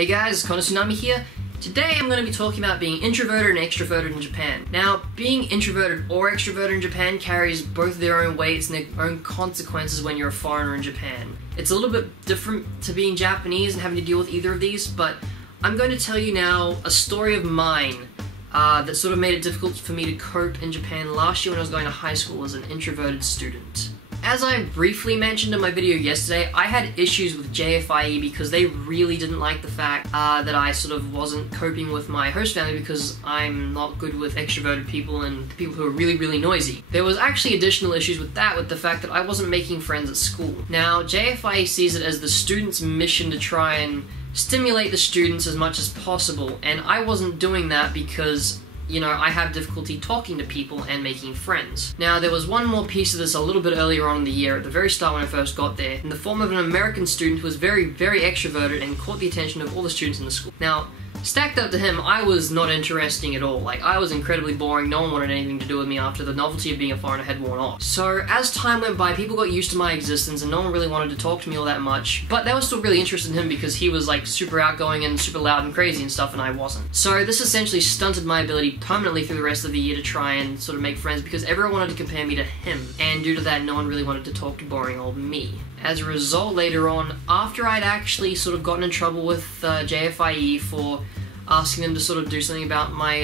Hey guys, ConnorTsunami here. Today I'm going to be talking about being introverted and extroverted in Japan. Now, being introverted or extroverted in Japan carries both their own weights and their own consequences when you're a foreigner in Japan. It's a little bit different to being Japanese and having to deal with either of these, but I'm going to tell you now a story of mine that sort of made it difficult for me to cope in Japan last year when I was going to high school as an introverted student. As I briefly mentioned in my video yesterday, I had issues with JFIE because they really didn't like the fact that I sort of wasn't coping with my host family because I'm not good with extroverted people and people who are really, really noisy. There was actually additional issues with that, with the fact that I wasn't making friends at school. Now, JFIE sees it as the student's mission to try and stimulate the students as much as possible, and I wasn't doing that because I have difficulty talking to people and making friends. Now, there was one more piece of this a little bit earlier on in the year, at the very start when I first got there, in the form of an American student who was very, very extroverted and caught the attention of all the students in the school. Now, stacked up to him, I was not interesting at all. Like, I was incredibly boring, no one wanted anything to do with me after the novelty of being a foreigner had worn off. So, as time went by, people got used to my existence and no one really wanted to talk to me all that much, but they were still really interested in him because he was like super outgoing and super loud and crazy and stuff, and I wasn't. So this essentially stunted my ability permanently through the rest of the year to try and sort of make friends because everyone wanted to compare me to him, and due to that, no one really wanted to talk to boring old me. As a result, later on, after I'd actually sort of gotten in trouble with JFIE for asking them to sort of do something about my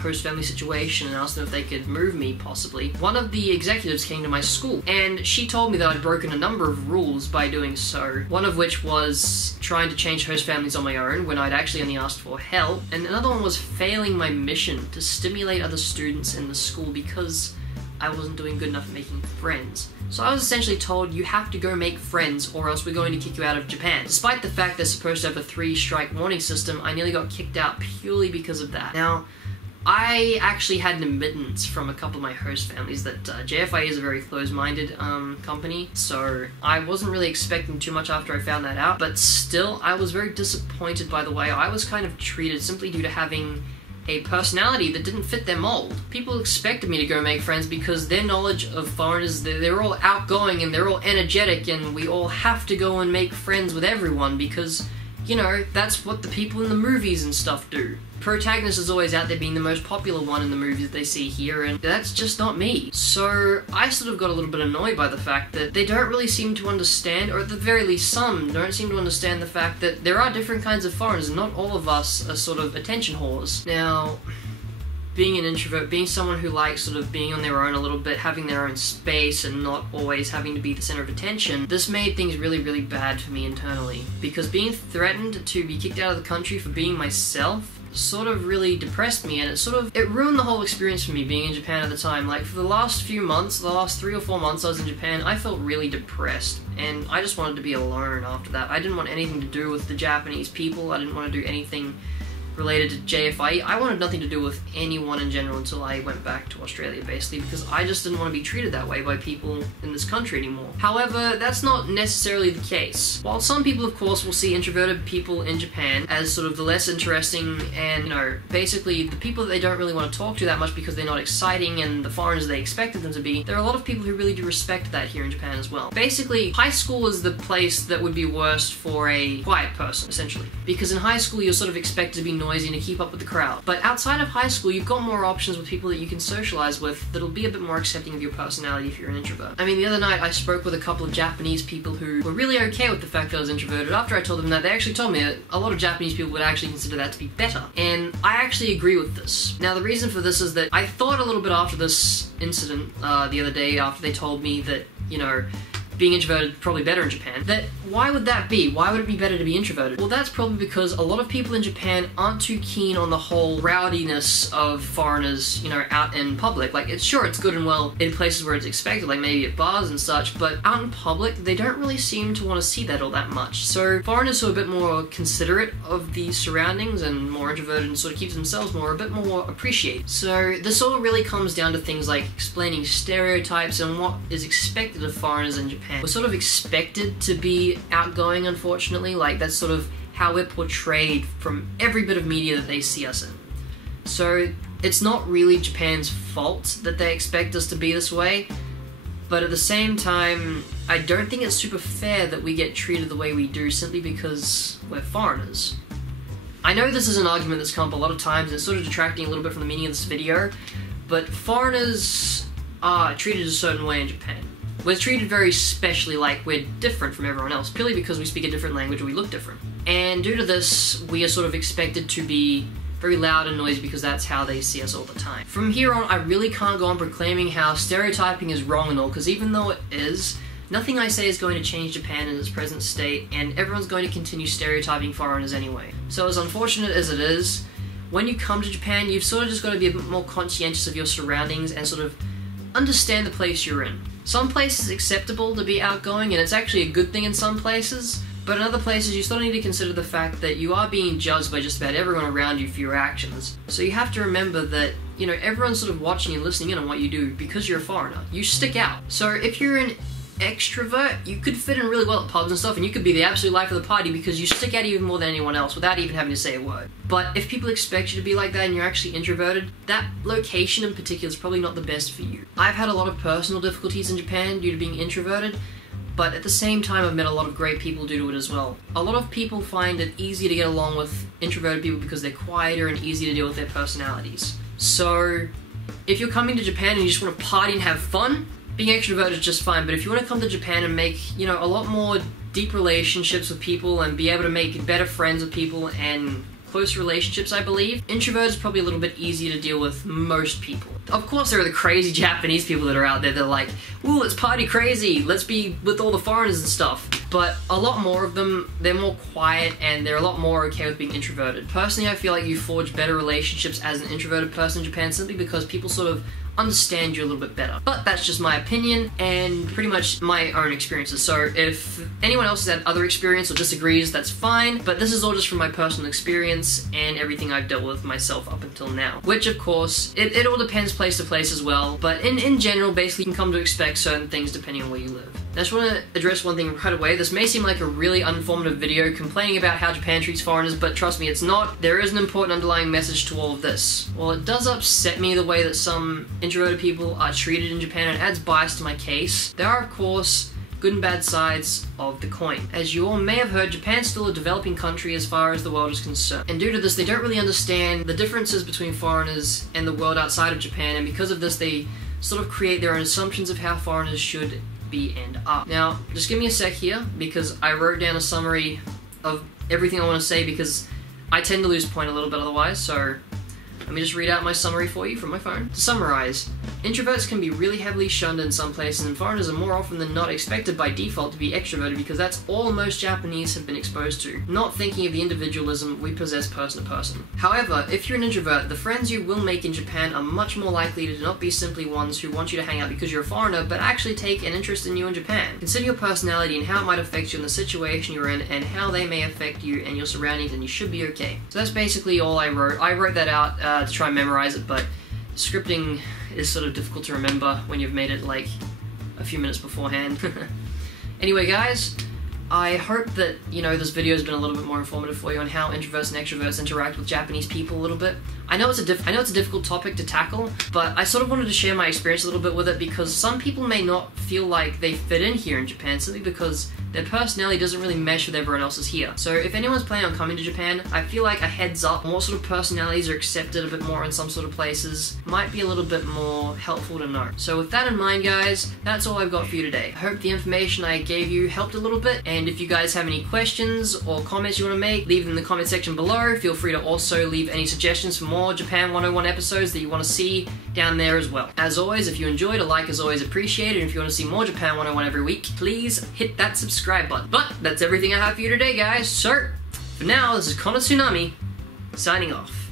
host family situation and asked them if they could move me, possibly, one of the executives came to my school, and she told me that I'd broken a number of rules by doing so, one of which was trying to change host families on my own when I'd actually only asked for help, and another one was failing my mission to stimulate other students in the school because I wasn't doing good enough at making friends. So I was essentially told, you have to go make friends or else we're going to kick you out of Japan. Despite the fact they're supposed to have a 3-strike warning system, I nearly got kicked out purely because of that. Now, I actually had an admittance from a couple of my host families that JFIE is a very closed-minded company, so I wasn't really expecting too much after I found that out, but still, I was very disappointed by the way I was kind of treated simply due to having a personality that didn't fit their mold. People expected me to go make friends because their knowledge of foreigners, they're all outgoing and they're all energetic and we all have to go and make friends with everyone because, that's what the people in the movies and stuff do. Protagonist is always out there being the most popular one in the movies that they see here, and that's just not me. So I sort of got a little bit annoyed by the fact that they don't really seem to understand, or at the very least some don't seem to understand the fact that there are different kinds of foreigners and not all of us are sort of attention whores. Now, being an introvert, being someone who likes sort of being on their own a little bit, having their own space and not always having to be the center of attention, this made things really, really bad for me internally. Because being threatened to be kicked out of the country for being myself sort of really depressed me, and it ruined the whole experience for me being in Japan at the time. Like, for the last few months, the last 3 or 4 months I was in Japan, I felt really depressed, and I just wanted to be alone after that. I didn't want anything to do with the Japanese people, I didn't want to do anything related to JFIE. I wanted nothing to do with anyone in general until I went back to Australia, basically, because I just didn't want to be treated that way by people in this country anymore. However, that's not necessarily the case. While some people, of course, will see introverted people in Japan as sort of the less interesting and, basically the people that they don't really want to talk to that much because they're not exciting and the foreigners they expected them to be, there are a lot of people who really do respect that here in Japan as well. Basically, high school is the place that would be worst for a quiet person, essentially. Because in high school, you're sort of expected to be noisy and to keep up with the crowd. But outside of high school, you've got more options with people that you can socialize with that'll be a bit more accepting of your personality if you're an introvert. I mean, the other night I spoke with a couple of Japanese people who were really okay with the fact that I was introverted. After I told them that, they actually told me that a lot of Japanese people would actually consider that to be better. And I actually agree with this. Now, the reason for this is that I thought a little bit after this incident the other day, after they told me that, being introverted is probably better in Japan, that why would that be? Why would it be better to be introverted? Well, that's probably because a lot of people in Japan aren't too keen on the whole rowdiness of foreigners, out in public. Like, it's good and well in places where it's expected, like maybe at bars and such, but out in public, they don't really seem to want to see that all that much. So foreigners who are a bit more considerate of the surroundings and more introverted and sort of keeps themselves more, a bit more appreciated. So this all really comes down to things like explaining stereotypes and what is expected of foreigners in Japan. We're sort of expected to be outgoing, unfortunately. Like, that's sort of how we're portrayed from every bit of media that they see us in. So it's not really Japan's fault that they expect us to be this way, but at the same time, I don't think it's super fair that we get treated the way we do simply because we're foreigners. I know this is an argument that's come up a lot of times, and it's sort of detracting a little bit from the meaning of this video, but foreigners are treated a certain way in Japan. We're treated very specially, like we're different from everyone else, purely because we speak a different language or we look different. And due to this, we are sort of expected to be very loud and noisy because that's how they see us all the time. From here on, I really can't go on proclaiming how stereotyping is wrong and all, because even though it is, nothing I say is going to change Japan in its present state, and everyone's going to continue stereotyping foreigners anyway. So as unfortunate as it is, when you come to Japan, you've sort of just got to be a bit more conscientious of your surroundings and sort of understand the place you're in. Some places it's acceptable to be outgoing, and it's actually a good thing in some places, but in other places you sort of need to consider the fact that you are being judged by just about everyone around you for your actions. So you have to remember that, you know, everyone's sort of watching and listening in on what you do because you're a foreigner. You stick out. So if you're an extrovert, you could fit in really well at pubs and stuff, and you could be the absolute life of the party because you stick out even more than anyone else without even having to say a word. But if people expect you to be like that and you're actually introverted, that location in particular is probably not the best for you. I've had a lot of personal difficulties in Japan due to being introverted, but at the same time I've met a lot of great people due to it as well. A lot of people find it easier to get along with introverted people because they're quieter and easier to deal with their personalities. So if you're coming to Japan and you just want to party and have fun, being extroverted is just fine, but if you want to come to Japan and make, you know, a lot more deep relationships with people and be able to make better friends with people and close relationships, I believe, introvert is probably a little bit easier to deal with most people. Of course, there are the crazy Japanese people that are out there that are like, ooh, let's party crazy, let's be with all the foreigners and stuff. But a lot more of them, they're more quiet and they're a lot more okay with being introverted. Personally, I feel like you forge better relationships as an introverted person in Japan simply because people sort of understand you a little bit better. But that's just my opinion and pretty much my own experiences. So if anyone else has had other experience or disagrees, that's fine. But this is all just from my personal experience and everything I've dealt with myself up until now. Which, of course, it all depends place to place as well. But in general, basically, you can come to expect certain things depending on where you live. I just want to address one thing right away. This may seem like a really uninformative video complaining about how Japan treats foreigners, but trust me, it's not. There is an important underlying message to all of this. While it does upset me the way that some introverted people are treated in Japan and adds bias to my case, there are, of course, good and bad sides of the coin. As you all may have heard, Japan's still a developing country as far as the world is concerned. And due to this, they don't really understand the differences between foreigners and the world outside of Japan, and because of this, they sort of create their own assumptions of how foreigners should be and are. Now, just give me a sec here, because I wrote down a summary of everything I want to say, because I tend to lose point a little bit otherwise, so let me just read out my summary for you from my phone. To summarize, introverts can be really heavily shunned in some places, and foreigners are more often than not expected by default to be extroverted because that's all most Japanese have been exposed to, not thinking of the individualism we possess person to person. However, if you're an introvert, the friends you will make in Japan are much more likely to not be simply ones who want you to hang out because you're a foreigner, but actually take an interest in you in Japan. Consider your personality and how it might affect you in the situation you're in and how they may affect you and your surroundings, and you should be okay. So that's basically all I wrote. I wrote that out to try and memorize it, but scripting is sort of difficult to remember when you've made it like a few minutes beforehand. Anyway guys, I hope that, you know, this video has been a little bit more informative for you on how introverts and extroverts interact with Japanese people a little bit. I know it's a difficult topic to tackle, but I sort of wanted to share my experience a little bit with it because some people may not feel like they fit in here in Japan simply because their personality doesn't really mesh with everyone else's here. So if anyone's planning on coming to Japan, I feel like a heads up on what sort of personalities are accepted a bit more in some sort of places might be a little bit more helpful to know. So with that in mind guys, that's all I've got for you today. I hope the information I gave you helped a little bit, and if you guys have any questions or comments you want to make, leave them in the comment section below. Feel free to also leave any suggestions for more Japan 101 episodes that you want to see down there as well. As always, if you enjoyed, a like is always appreciated, and if you want to see more Japan 101 every week, please hit that subscribe button. But that's everything I have for you today, guys. So, for now, this is ConnorTsunami, signing off.